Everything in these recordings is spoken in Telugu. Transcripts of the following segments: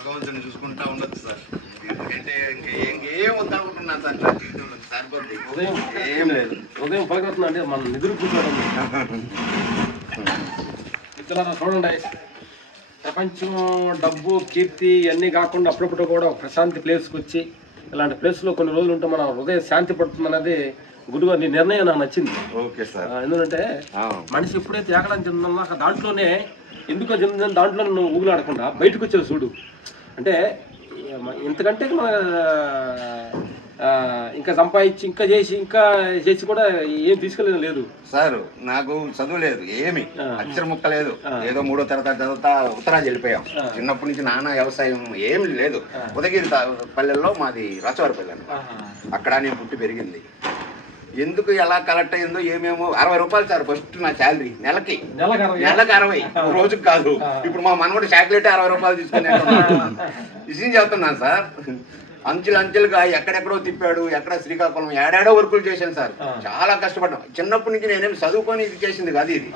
భగవంతుని చూసుకుంటా ఉండొచ్చు సార్. ఎందుకంటే ఇంకేం వద్దనుకుంటున్నాను సార్ నా జీవితంలో. సరిపోద్ది. ఉదయం ఏం లేదు. ఉదయం పలకరుతున్నా అంటే మనం నిద్ర కూర్చోవడం. మిత్రులారా చూడండి, ప్రపంచం డబ్బు కీర్తి ఇవన్నీ కాకుండా అప్పుడప్పుడు కూడా ఒక ప్రశాంతి ప్లేస్కి వచ్చి ఇలాంటి ప్లేస్లో కొన్ని రోజులు ఉంటే మన హృదయం శాంతి పడుతుంది అనేది గురుగారు నీ నిర్ణయం నాకు నచ్చింది. Okay sir. ఎందుకంటే మనిషి ఎప్పుడైతే ఏకడం చెందుతున్నా దాంట్లోనే ఎందుకో చెందుతుందని దాంట్లో నువ్వు ఊగులాడకుండా బయటకు వచ్చేది చూడు. అంటే ఇంతకంటే మన ఇంకా సంపాదించి ఇంకా చేసి కూడా ఏం తీసుకెళ్ళేది లేదు సార్. నాకు చదువు లేదు, ఏమి అక్షర ముక్క లేదు. ఏదో 3వ తరగతి చదువుతా ఉత్తరాలు వెళ్ళిపోయాం. చిన్నప్పటి నుంచి నాన్న వ్యవసాయం ఏమి లేదు. ఉదగిరి పల్లెల్లో మాది రచవారిపల్లె, అక్కడ నేను పుట్టి పెరిగింది. ఎందుకు ఎలా కలెక్ట్ అయిందో ఏమేమో 60 రూపాయలు సార్ ఫస్ట్ నా శాలరీ. నెలకి 60, రోజుకి కాదు. ఇప్పుడు మా మనవడు చాక్లెట్ 60 రూపాయలు తీసుకుని విషయం చెప్తున్నాను సార్. అంచెలుగా ఎక్కడెక్కడో తిప్పాడు, ఎక్కడ శ్రీకాకుళం ఏడాడో వర్కులు చేశాను సార్. చాలా కష్టపడ్డాం. చిన్నప్పటి నుంచి నేనేమి చదువుకొని ఇది చేసింది కాదు. ఇది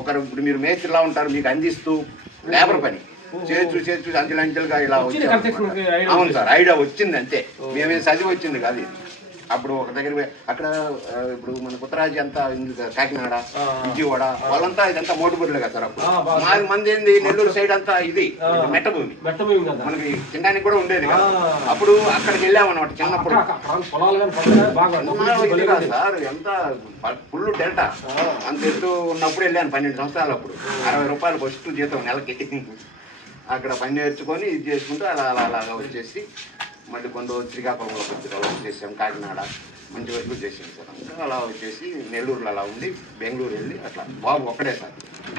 ఒకరు ఇప్పుడు మీరు మేస్త్రిలా ఉంటారు, మీకు అందిస్తూ లేబర్ పని చేస్తూ అంచెలుగా ఇలా వచ్చింది. అవును సార్, ఐడియా వచ్చింది అంతే. మేమేం చదివి వచ్చింది కాదు ఇది. అప్పుడు ఒక దగ్గర అక్కడ ఇప్పుడు మన ఉత్తరాజి అంతా కాకినాడ, విజయవాడ వాళ్ళంతా ఇదంతా మోటుబుర్లే కదా సార్. అప్పుడు మంది ఏంది నెల్లూరు సైడ్ అంతా ఇది మెట్ట భూమి, మనకి తినడానికి కూడా ఉండేది కదా. అప్పుడు అక్కడికి వెళ్ళామన్నమాట చిన్నప్పుడు. సార్ ఎంత ఫుల్ డెల్టా అంత ఎత్తు ఉన్నప్పుడు వెళ్ళాను. 12 సంవత్సరాలు అప్పుడు 60 రూపాయలు ఫస్ట్ జీతం నెలకి. అక్కడ పని నేర్చుకొని ఇది చేసుకుంటూ అలాగా వచ్చేసి మళ్ళీ కొన్ని రోజు శ్రీకాకుళంలో కొద్దిగా వచ్చేసాం. కాకినాడ మంచి వరకు చేసాం సార్. అలా వచ్చేసి నెల్లూరులో అలా ఉండి బెంగళూరు వెళ్ళి అట్లా బాబు ఒక్కడే సార్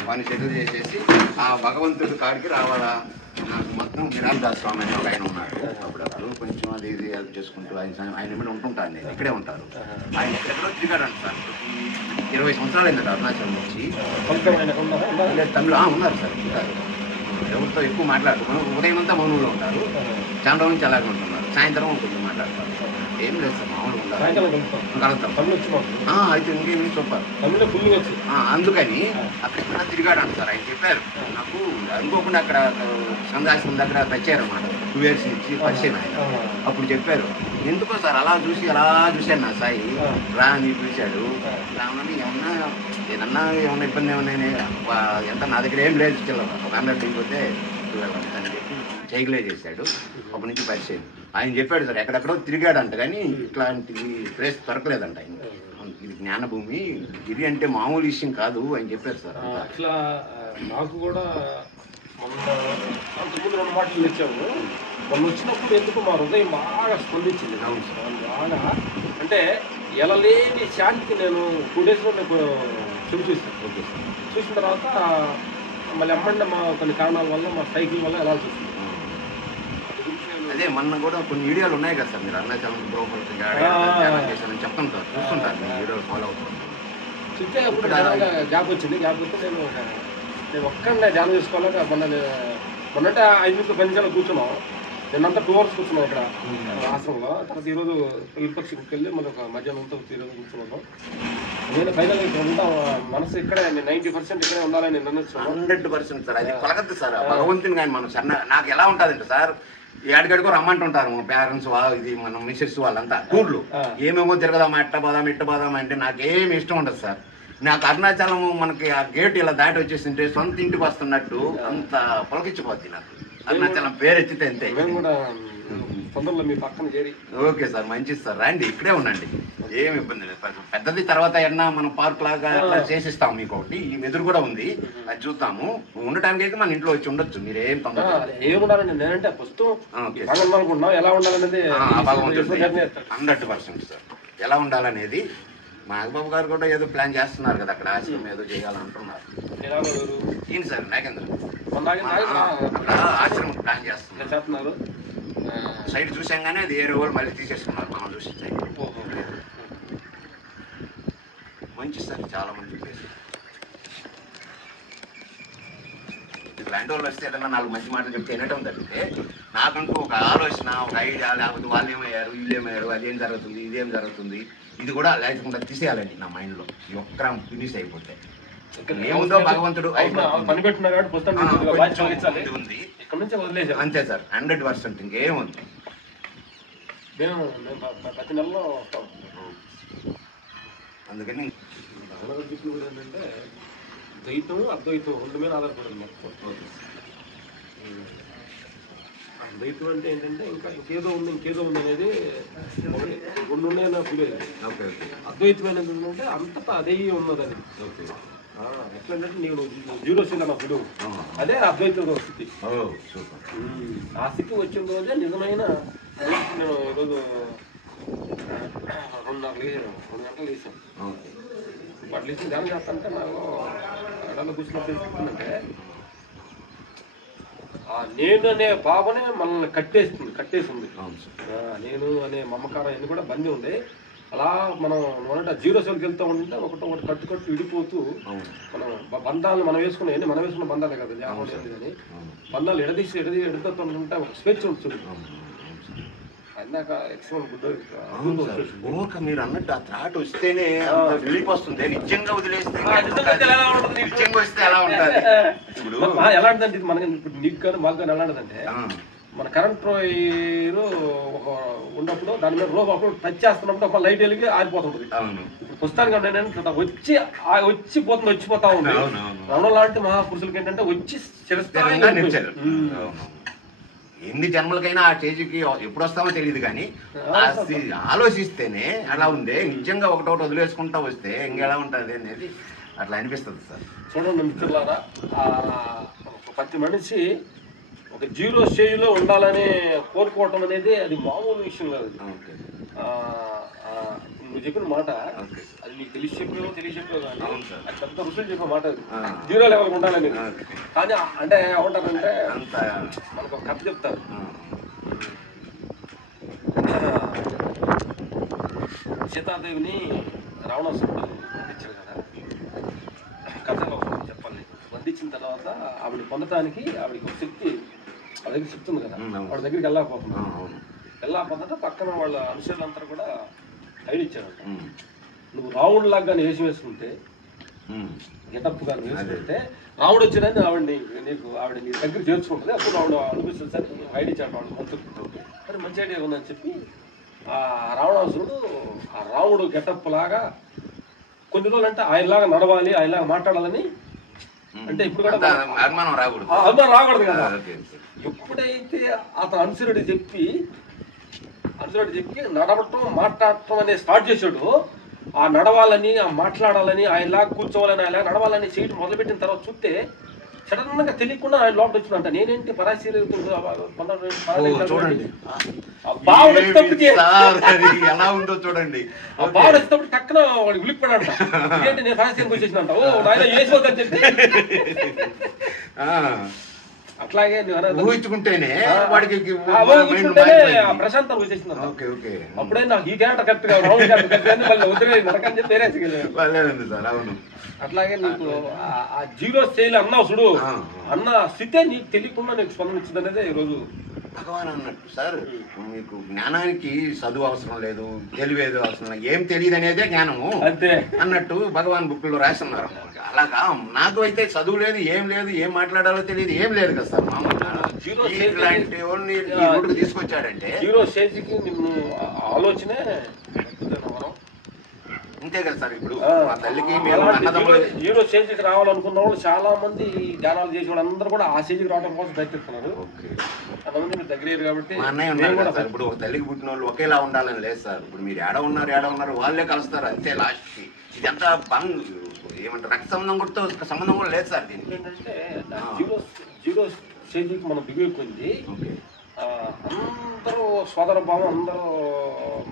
వాడిని సెటిల్ చేసేసి ఆ భగవంతుడి కాడికి రావాలా. నాకు మొత్తం విరామదాస్ స్వామి అని ఒక ఆయన ఉన్నాడు. అప్పుడప్పుడు కొంచెం అది ఇది హెల్ప్ చేసుకుంటూ ఆయన మీద ఉంటుంటాను. నేను ఇక్కడే ఉంటారు. ఆయన ఎక్కడో తిరిగాడంట సార్. 20 సంవత్సరాలు అయిందంట అరుణాచలం వచ్చి. తమిళ ఉన్నారు సార్, ఉంటారు. ఎవరితో ఎక్కువ మాట్లాడుతున్నాం. ఉదయం అంతా మౌనంలో ఉంటారు, చాలా రోజు నుంచి అలాగే ఉంటున్నారు. సాయంత్రం కొంచెం మాట్లాడతారు. ఏం లేదు సార్, మామూలుగా ఉంటారు. అయితే ఇంకేమి చెప్పారు అందుకని అక్కడ తిరిగాడు సార్. ఆయన చెప్పారు నాకు అనుకోకుండా అక్కడ సందాసం దగ్గర తెచ్చారన్నమాట. 2 years నుంచి పరిచయం ఆయన. అప్పుడు చెప్పారు ఎందుకో సార్ అలా చూశాను నా సాయి రా అని పిలిచాడు. రామని ఏమన్నా ఇబ్బంది ఏమన్నా ఎంత నా దగ్గర ఏం లేదు చిల్లర దిగిపోతే అని చెప్పి చైకిలే చేశాడు. అప్పటి నుంచి పరిచయం. ఆయన చెప్పాడు సార్ ఎక్కడెక్కడో తిరిగాడంట కానీ ఇట్లాంటి ప్లేస్ దొరకలేదంట ఆయన. ఇది జ్ఞానభూమి, ఇది అంటే మామూలు విషయం కాదు అని చెప్పారు సార్. అట్లా నాకు కూడా అంతకుముందు 2 మాటలు తెచ్చాము. మొన్న వచ్చినప్పుడు ఎందుకు మా హృదయం బాగా స్పందించింది. బాగా అంటే ఎలా లేని శాంతి నేను 2 daysలో నాకు చూసాను. చూసిన తర్వాత మళ్ళీ అమ్మండి మా కొన్ని కారణాల వల్ల మా సైకిల్ వల్ల ఎలా చూస్తుంది. అదే మొన్న కూడా కొన్ని వీడియోలు ఉన్నాయి కదా సార్, మీరు అరుణాచలం ప్రోగ్రామ్స్ చెప్తుంటారు, చూస్తుంటారు వీడియోలు ఫాలో అవుతుంటారు. చూస్తే అప్పుడు గ్యాప్ వచ్చింది. గ్యాప్ వస్తే నేను ఒక్కడే ధ్యానం చేసుకోవాలి. మొన్నంటే 5 నిమిషాలు 10 నిమిషాలు కూర్చున్నాం. నిన్నంతా 2 hours కూర్చున్నాం ఇక్కడ ఆశ్రమంలో. తర్వాత ఈరోజు ఇరుపక్షికి వెళ్ళి మనకు మధ్యాహ్నం అంతా ఈరోజు కూర్చున్నాం. నేను ఫైనల్గా ఇక్కడ ఉంటా, మనసు ఇక్కడే 90% ఇక్కడే ఉండాలని నిర్ణయించుకున్నాను. 100% సార్. అది కొలగద్దు సార్ భగవంతుని. కానీ మనం నాకు ఎలా ఉంటుందంటే సార్, ఏడగడికో రమ్మంటుంటారు మా పేరెంట్స్ ఇది మన మిసెస్ వాళ్ళంతా టూర్లు. ఏమేమో తిరగదామా ఎట్ట పోదామా అంటే నాకేమి ఇష్టం ఉండదు సార్. నాకు అరుణాచలం మనకి ఆ గేట్ ఇలా దాటి వచ్చేసింటే సొంత ఇంటికి వస్తున్నట్టు అంత పొలకిచ్చిపోద్ది నాకు. అరుణాచలం పేరు ఎత్తితే అంతే. ఓకే సార్, మంచిది సార్. రండి, ఇక్కడే ఉండండి, ఏమి ఇబ్బంది లేదు. పెద్దది తర్వాత ఏమన్నా మనం పార్క్ లాగా చేసిస్తాం మీకు. ఒకటి ఈ ఎదురు కూడా ఉంది, అది చూద్దాము. ఉండటానికి అయితే మన ఇంట్లో వచ్చి ఉండొచ్చు, మీరేం తొందర. ఏముండాలండి నేనంటే పుస్తకం ఎలా ఉండాలనేది 100% సార్. ఎలా ఉండాలనేది నాగబాబు గారు కూడా ఏదో ప్లాన్ చేస్తున్నారు కదా, అక్కడ ఆశ్రమం ఏదో చేయాలంటున్నారు. ఏంటి సార్ నాగేంద్ర అక్కడ ఆశ్రమం ప్లాన్ చేస్తున్నారు. సైడ్ చూసాం కానీ అది ఏరే వాళ్ళు మళ్ళీ తీసేసుకున్నారు. మనం చూసిన సైడ్ మంచి సార్, చాలా మంచి ప్లేస్. ఇలాంటి వాళ్ళు వస్తే ఏదన్నా 4 మంచి మాటలు చెప్తే వినటం తప్పితే నాకంటూ ఒక ఆలోచన, ఒక ఐడియా, లేకపోతే వాళ్ళు ఏమయ్యారు, వీళ్ళు ఏమయ్యారు, అదేం జరుగుతుంది, ఇదేం జరుగుతుంది, ఇది కూడా లేకుండా తీసేయాలండి నా మైండ్లో. ఈ ఒక్క ఫినిష్ అయిపోతే ఏముందో భగవంతుడు పని పెట్టుకున్నా కాబట్టి పుస్తకం ఉంది. నుంచి వదిలేసాం అంతే సార్, 100%. ఇంకేముంది, మేము ప్రతి నెలలో వస్తాం. అందుకని కూడా ఏంటంటే ద్వైతం అద్వైతం రెండు మీద ఆధారపడింది మొత్తం. ద్వైతం అంటే ఏంటంటే ఇంకా ఇంకేదో ఉంది అనేది రెండు ఉన్నాయి నా ఫీల్ అయ్యింది. అద్వైతం అనేది ఏంటంటే అంతటా అదే ఉన్నది అది. ఎట్లంటే నేను జీరో స్థితి నా ఫీల్, అదే అద్వైతం స్థితి. ఆ స్థితి వచ్చిన రోజే నిజమైన నేను ఈరోజు 2 గంటలు వేసాను. వాటి లేచి ధ్యానం చేస్తానంటే నాకు ఎడలో కూర్చున్నప్పుడు చెప్తుందంటే నేను అనే భావనే మనల్ని కట్టేస్తుంది. నేను అనే మమకారం ఎన్ని కూడా బందీ ఉంది. అలా మనం జీరో సెల్కి వెళ్తూ ఉంటే ఒకటి కట్టు విడిపోతూ మనం బంధాలను మనం వేసుకున్న బంధాలే కదా కానీ బంధాలు ఎడతూ ఉంటే ఒక స్వేచ్ఛ ఉంటుంది. మీరు అన్నట్టు ఆ థాట్ వస్తేనే రిలీఫ్ వస్తుంది. నిజంగా వదిలేస్తే నిజంగా వస్తే ఎలా ఉంటుంది? ఇప్పుడు ఎలాంటిదంటే ఇది మనకి ఇప్పుడు నీకు కానీ మాకు కానీ ఎలాంటిదంటే మన కరెంట్ ఉన్నప్పుడు దాని మీద రోబ్ అప్పుడు టచ్ చేస్తున్నప్పుడు ఒక లైట్ వెలిగి ఆరిపోతుంటుంది. ఇప్పుడు పుస్తకానికి వచ్చిపోతా ఉంది. రమణ లాంటి మహాపురుషులకి ఏంటంటే వచ్చి ఎన్ని జన్మలకైనా ఆ స్టేజ్కి ఎప్పుడు వస్తామో తెలియదు కానీ ఆలోచిస్తేనే అలా ఉంది. నిజంగా ఒకటొకటి వదిలేసుకుంటా వస్తే ఇంకెలా ఉంటుంది అనేది అట్లా అనిపిస్తుంది సార్. చూడండి మిత్రులారా, ప్రతి మనిషి ఒక జీరో స్టేజ్లో ఉండాలని కోరుకోవటం అనేది అది మామూలు విషయం కాదు. నువ్వు చెప్పిన మాట అది నీకు తెలియచెప్పేవో కానీ అది పెద్ద రుసులు చెప్పిన మాట. జీరో లెవెల్కి ఉండాలని కానీ అంటే ఏమంటారంటే మనకు ఒక కథ చెప్తారు. సీతాదేవిని రావణాసురుడు వందించారు కదా. కథలో చెప్పాలి. వందించిన తర్వాత ఆవిడ పొందటానికి ఆవిడకి ఒక శక్తి, వాళ్ళ దగ్గర శక్తి ఉంది కదా, వాళ్ళ దగ్గరికి వెళ్ళకపోతుంటే పక్కన వాళ్ళ అనుచరులంతా కూడా ఐడి ఇచ్చారు. నువ్వు రావుడు లాగా కానీ వేసుకుంటే గెటప్ కానీ వేసుకుంటే రావుడు వచ్చిందని ఆవిడ నీ దగ్గర చేర్చుకుంటుంది. అప్పుడు ఆవిడ అనిపిస్తుంది సార్ ఐడి ఇచ్చాడు వాడు మంచి మరి మంచి ఐడియా ఉందని చెప్పి ఆ రావణాసురుడు ఆ రాముడు గెటప్ లాగా కొన్ని రోజులు అంటే ఆయనలాగా నడవాలి, ఆయనలాగా మాట్లాడాలని అంటే ఇప్పుడు కూడా అనుమానం రాకూడదు కదా. ఎప్పుడైతే అతను అనుసరుడు చెప్పి నడవటం మాట్లాడటం అనేది స్టార్ట్ చేసాడు, ఆ నడవాలని ఆ మాట్లాడాలని ఆయనలాగా కూర్చోవాలని ఆయనలాగా నడవాలని చేయడం మొదలుపెట్టిన తర్వాత చూస్తే సడన్ గా తెలియకుండా ఆయన లోపల వచ్చిందంట. నేనేంటి పరాశీలి ఎలా ఉందో చూడండి. బాగా వచ్చేటప్పుడు టక్కున వాడికి ఉలిక్కిపడాడంట. ఏంటి నేను పరాశీలికి వచ్చేసినంట. ఓ ఆయన వేసిపోద్దని చెప్పి అట్లాగే ఊహించుకుంటేనే ప్రశాంతం వచ్చేసింది. అప్పుడే నాకు ఈ క్యారెక్టర్ కరెక్ట్ గా నరకని చెప్పి అవును. అట్లాగే నీకు ఆ జీరో స్టేజ్ అన్నావు చూడు, అన్న స్థితే నీకు తెలియకుండా నీకు స్పందించింది అనేది ఈరోజు భగవాన్ అన్నట్టు సార్. మీకు జ్ఞానానికి చదువు అవసరం లేదు, తెలివేది అవసరం లేదు, ఏం తెలియదు అనేదే జ్ఞానము అంతే అన్నట్టు భగవాన్ బుక్లో రాస్తున్నారు. అలాగా నాకు అయితే చదువు లేదు, ఏం మాట్లాడాలో తెలియదు, ఏం లేదు కదా సార్. మామూలుగా ఇలాంటి వాళ్ళని తీసుకొచ్చాడంటే జీరో స్టేజ్కి నిన్ను ఆలోచనే అంతే కదా సార్. ఇప్పుడు మా తల్లికి జీరో స్టేజ్కి రావాలనుకున్న వాళ్ళు చాలా మంది ధ్యానాలు చేసే వాళ్ళు అందరూ కూడా ఆ స్టేజ్కి రావడం కోసం ప్రయత్నిస్తున్నారు. అంతమంది మీరు దగ్గర కాబట్టి మా అన్నయ్య ఉన్నారు కదా సార్. ఇప్పుడు ఒక తల్లికి పుట్టిన వాళ్ళు ఒకేలా ఉండాలని లేదు సార్. ఇప్పుడు మీరు ఏడ ఉన్నారు వాళ్ళే కలుస్తారు అంతే లాస్ట్కి. ఇదంతా ఏమంటారు రక్త సంబంధం కూడా లేదు సార్. దీనికి ఏంటంటే జీరో స్టేజ్కి మనం దిగిపోయింది. అందరూ సోదర భావం, అందరూ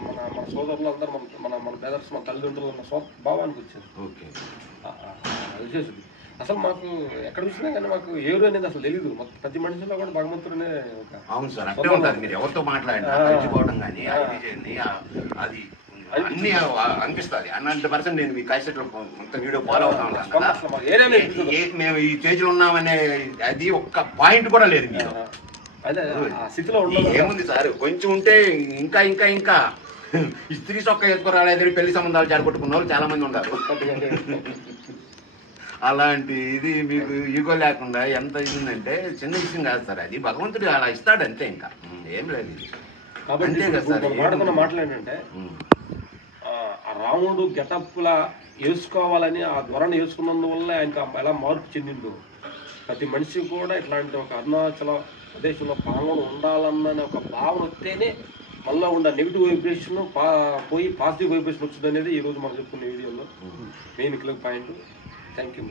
మన సోదరులు అందరూ మన బ్రదర్స్, మన తల్లిదండ్రులు ఉన్న భావానికి వచ్చారు. విశేషం అసలు మాకు ఎక్కడ చూసినా కానీ మాకు ఎవరు అనేది అసలు తెలియదు. ప్రతి మనిషిలో కూడా భగవంతుడినే. అవును సార్, అట్లే ఉంటుంది. మీరు ఎవరితో మాట్లాడినా కానీ అది అన్ని అనిపిస్తుంది. 100% నేను మీ క్యాసెట్లో మొత్తం వీడియో ఫాలో అవుతా ఉంటాను. మేము ఈ స్టేజ్లో ఉన్నామనే అది ఒక్క పాయింట్ కూడా లేదు మీరు. ఏముంది సార్, కొంచెం ఉంటే ఇంకా ఇంకా ఇంకా స్త్రీ చొక్క వేసుకురాలేదు పెళ్లి సంబంధాలు జరగొట్టుకున్న వాళ్ళు చాలా మంది ఉన్నారు. అలాంటి ఇది మీకు ఈగో లేకుండా ఎంత ఇది ఉందంటే చిన్న విషయం కాదు సార్, అది భగవంతుడు అలా ఇస్తాడు అంతే, ఇంకా ఏం లేదు ఇది. కాబట్టి అంతే కదా సార్. మాట్లాడుతున్న మాటలు ఏంటంటే ఆ రాముడు గెటప్లా వేసుకోవాలని ఆ ధోరణి వేసుకున్నందువల్ల ఆయనకు ఎలా మార్పు చెందిండు. ప్రతి మనిషి కూడా ఇట్లాంటి ఒక అరుణాచల ప్రదేశంలో పాల్గొని ఉండాలన్న ఒక భావన వస్తేనే మళ్ళీ ఉండే నెగిటివ్ వైబ్రేషన్ పోయి పాజిటివ్ వైబ్రేషన్ వచ్చింది అనేది ఈరోజు మనం చెప్పుకున్న వీడియోలో మెయిన్ పాయింట్. Thank you.